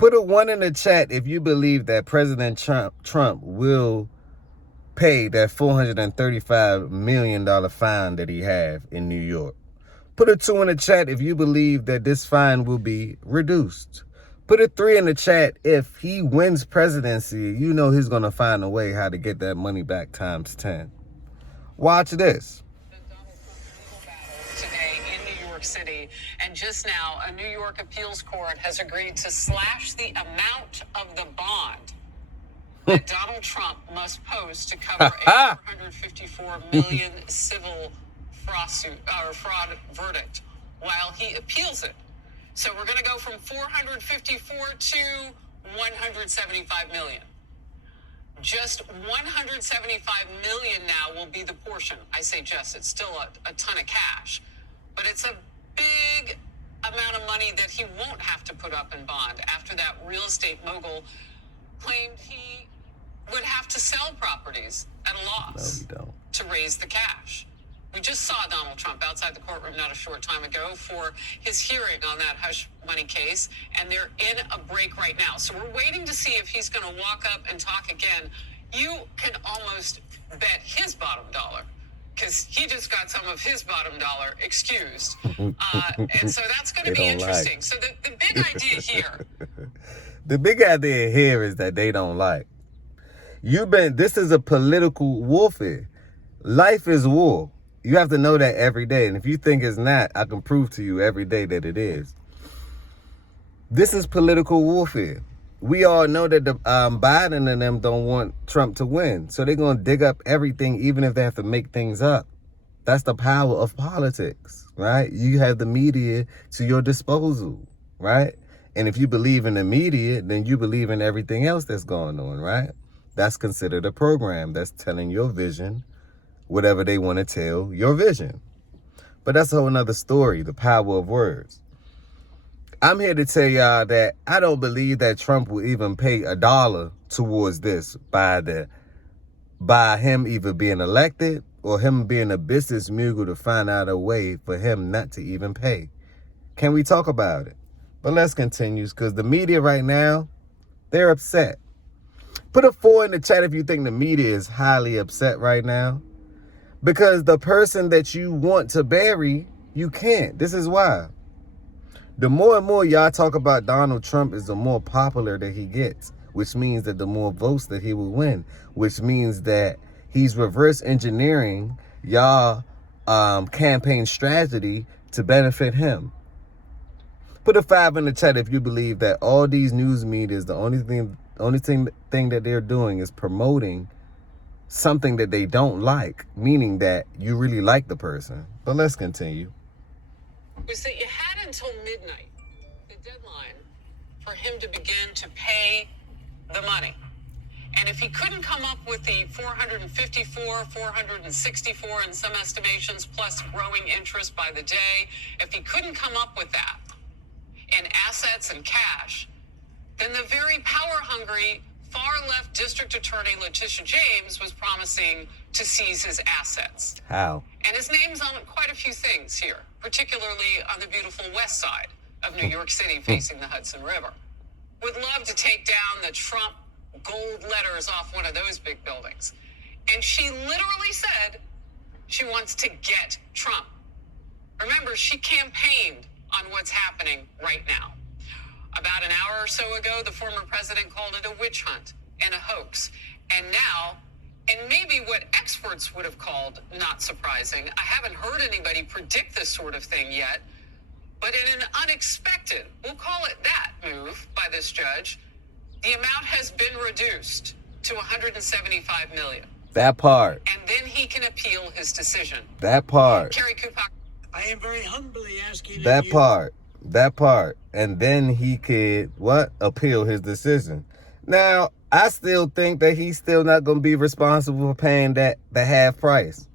Put a 1 in the chat if you believe that President Trump will pay that $435 million fine that he have in New York. Put a 2 in the chat if you believe that this fine will be reduced. Put a 3 in the chat if he wins presidency, you know he's going to find a way how to get that money back times 10. Watch this. Today in New York City, and just now a New York appeals court has agreed to slash the amount of the bond that Donald Trump must post to cover a $454 million civil fraud verdict while he appeals it. So we're going to go from 454 to 175 million. Just 175 million now will be the portion. I say just, it's still a ton of cash, but it's a big amount of money that he won't have to put up in bond after that real estate mogul claimed he would have to sell properties at a loss to raise the cash. We just saw Donald Trump outside the courtroom not a short time ago for his hearing on that hush money case, and they're in a break right now. So we're waiting to see if he's going to walk up and talk again. You can almost bet his bottom dollar, because he just got some of his bottom dollar excused. And so that's going to be interesting. So the big idea here. The big idea here is that they don't like. This is a political warfare. Life is war. You have to know that every day. And if you think it's not, I can prove to you every day that it is. This is political warfare. We all know that the Biden and them don't want Trump to win. So they're going to dig up everything, even if they have to make things up. That's the power of politics, right? You have the media to your disposal, right? And if you believe in the media, then you believe in everything else that's going on, right? That's considered a program that's telling your vision, whatever they want to tell your vision. But that's a whole nother story, the power of words. I'm here to tell y'all that I don't believe that Trump will even pay $1 towards this by him either being elected or him being a business mogul to find out a way for him not to even pay. Can we talk about it? But let's continue, because the media right now, they're upset. Put a 4 in the chat if you think the media is highly upset right now. Because the person that you want to bury, you can't. This is why. The more and more y'all talk about Donald Trump is the more popular that he gets, which means that the more votes that he will win, which means that he's reverse engineering y'all campaign strategy to benefit him. Put a 5 in the chat if you believe that all these news media, the only thing that they're doing is promoting something that they don't like, meaning that you really like the person. But let's continue. Was that you had until midnight, the deadline, for him to begin to pay the money. And if he couldn't come up with the 454, 464 in some estimations, plus growing interest by the day, if he couldn't come up with that in assets and cash, then the very power-hungry far-left District Attorney Letitia James was promising to seize his assets. How? And his name's on quite a few things here, particularly on the beautiful west side of New York City facing the Hudson River. Would love to take down the Trump gold letters off one of those big buildings. And she literally said she wants to get Trump. Remember, she campaigned on what's happening right now. About an hour or so ago, the former president called it a witch hunt and a hoax. And now, and maybe what experts would have called not surprising, I haven't heard anybody predict this sort of thing yet, but in an unexpected, we'll call it that, move by this judge, the amount has been reduced to $175 million. That part. And then he can appeal his decision. That part. Kerry Cooper. I am very humbly asking that part. That part. And then he could, appeal his decision. Now, I still think that he's still not going to be responsible for paying the half price.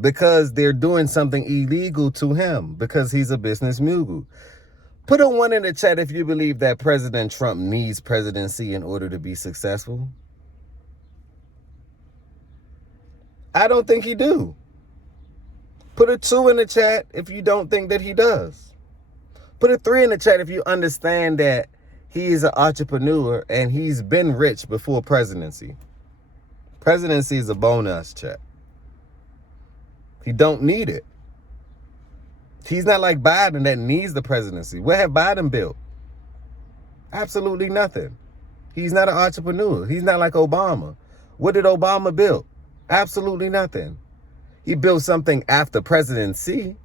Because they're doing something illegal to him. Because he's a business mogul. Put a 1 in the chat if you believe that President Trump needs presidency in order to be successful. I don't think he do. Put a 2 in the chat if you don't think that he does. Put a 3 in the chat if you understand that he is an entrepreneur and he's been rich before presidency. Presidency is a bonus check. He don't need it. He's not like Biden that needs the presidency. What have Biden built? Absolutely nothing. He's not an entrepreneur. He's not like Obama. What did Obama build? Absolutely nothing. He built something after presidency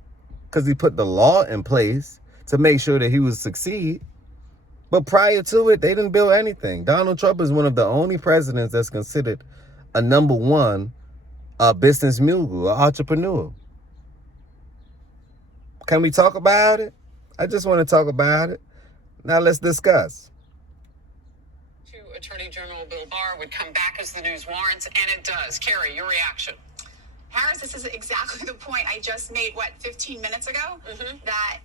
because he put the law in place to make sure that he would succeed. But prior to it, they didn't build anything. Donald Trump is one of the only presidents that's considered a number one business mogul, an entrepreneur. Can we talk about it? I just want to talk about it. Now let's discuss. Attorney General Bill Barr would come back as the news warrants, and it does. Carrie, your reaction? Harris, this is exactly the point I just made, 15 minutes ago? That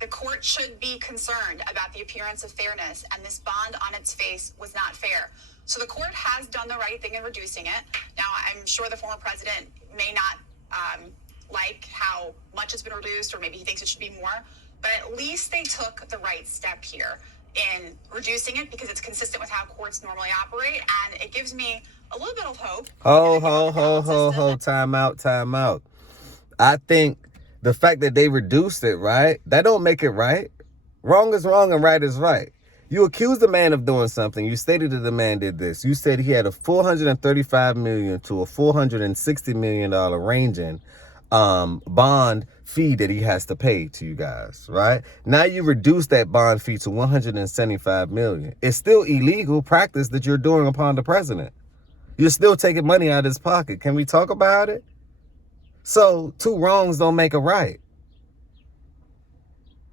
the court should be concerned about the appearance of fairness, and this bond on its face was not fair. So the court has done the right thing in reducing it. Now, I'm sure the former president may not like how much has been reduced, or maybe he thinks it should be more, but at least they took the right step here in reducing it because it's consistent with how courts normally operate, and it gives me a little bit of hope. Time out. I think the fact that they reduced it, right, that don't make it right. Wrong is wrong and right is right. You accused the man of doing something. You stated that the man did this. You said he had a $435 million to a $460 million ranging bond fee that he has to pay to you guys, right? Now you reduce that bond fee to $175 million. It's still illegal practice that you're doing upon the president. You're still taking money out of his pocket. Can we talk about it? So two wrongs don't make a right.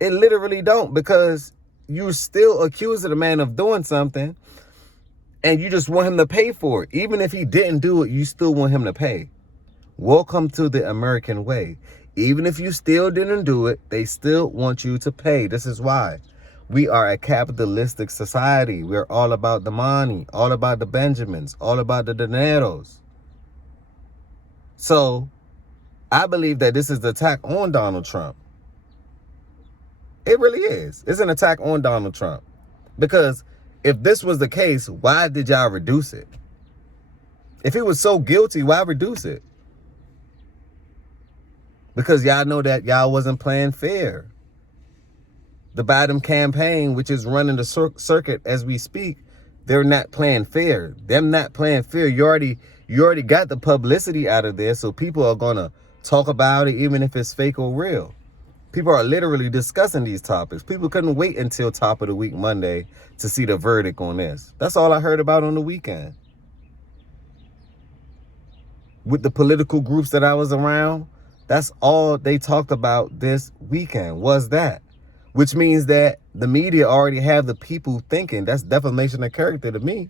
It literally don't, because you're still accusing the man of doing something and you just want him to pay for it. Even if he didn't do it, you still want him to pay. Welcome to the American way. Even if you still didn't do it, they still want you to pay. This is why. We are a capitalistic society. We're all about the money, all about the Benjamins, all about the dineros. So I believe that this is the attack on Donald Trump. It really is. It's an attack on Donald Trump. Because if this was the case, why did y'all reduce it? If he was so guilty, why reduce it? Because y'all know that y'all wasn't playing fair. The Biden campaign, which is running the circuit as we speak, they're not playing fair. Them not playing fair. You already got the publicity out of there, so people are gonna talk about it, even if it's fake or real. People are literally discussing these topics. People couldn't wait until top of the week Monday to see the verdict on this. That's all I heard about on the weekend. With the political groups that I was around, that's all they talked about this weekend was that. Which means that the media already have the people thinking that's defamation of character to me.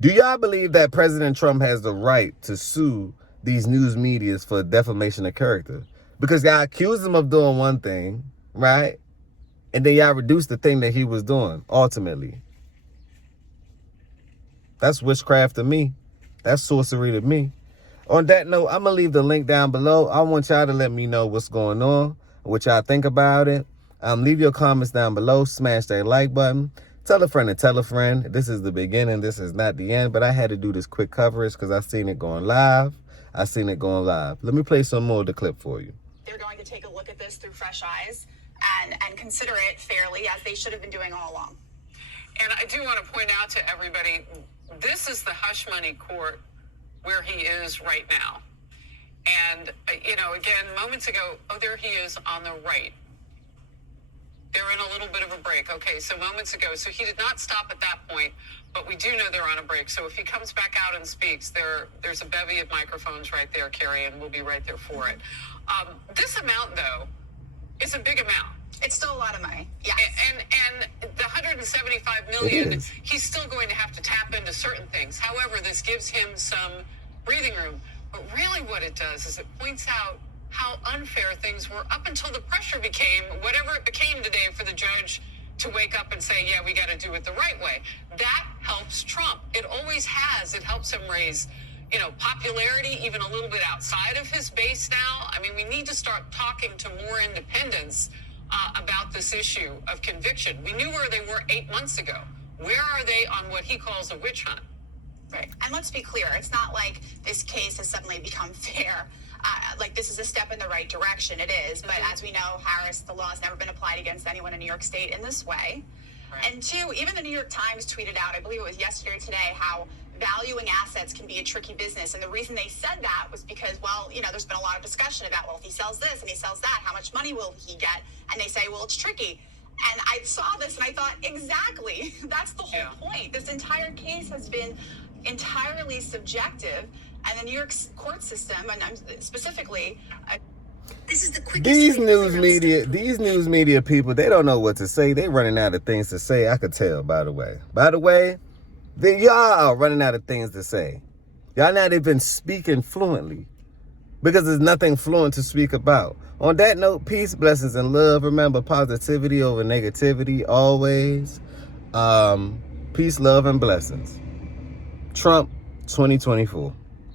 Do y'all believe that President Trump has the right to sue these news medias for defamation of character? Because y'all accuse him of doing one thing, right? And then y'all reduce the thing that he was doing, ultimately. That's witchcraft to me. That's sorcery to me. On that note, I'm going to leave the link down below. I want y'all to let me know what's going on, what y'all think about it. Leave your comments down below. Smash that like button. Tell a friend and tell a friend. This is the beginning. This is not the end. But I had to do this quick coverage because I seen it going live. Let me play some more of the clip for you. They're going to take a look at this through fresh eyes and consider it fairly, as they should have been doing all along. And I do want to point out to everybody, this is the hush money court where he is right now. And, again, moments ago, there he is on the right. They're in a little bit of a break. Okay, so moments ago. So he did not stop at that point, but we do know they're on a break. So if he comes back out and speaks, there's a bevy of microphones right there, Carrie, and we'll be right there for it. This amount, though, is a big amount. It's still a lot of money. Yeah. And the $175 million, he's still going to have to tap into certain things. However, this gives him some breathing room. But really what it does is it points out how unfair things were up until the pressure became whatever it became today for the judge to wake up and say, yeah, we got to do it the right way. That helps Trump. It always has. It helps him raise, popularity even a little bit outside of his base now. I mean, we need to start talking to more independents about this issue of conviction. We knew where they were 8 months ago. Where are they on what he calls a witch hunt? Right. And let's be clear, it's not like this case has suddenly become fair. Like, this is a step in the right direction. It is. But as we know, Harris, the law has never been applied against anyone in New York State in this way. Right. And two, even the New York Times tweeted out, I believe it was yesterday or today, how valuing assets can be a tricky business. And the reason they said that was because, well, you know, there's been a lot of discussion about, well, if he sells this and he sells that, how much money will he get? And they say, well, it's tricky. And I saw this and I thought, exactly, that's the whole point. This entire case has been entirely subjective, and the New York court system, and I'm specifically, this is the quickest. These news media people, they don't know what to say. They running out of things to say. I could tell, by the way. Y'all are running out of things to say. Y'all not even speaking fluently because there's nothing fluent to speak about. On that note, peace, blessings, and love. Remember, positivity over negativity always. Peace, love, and blessings. Trump 2024.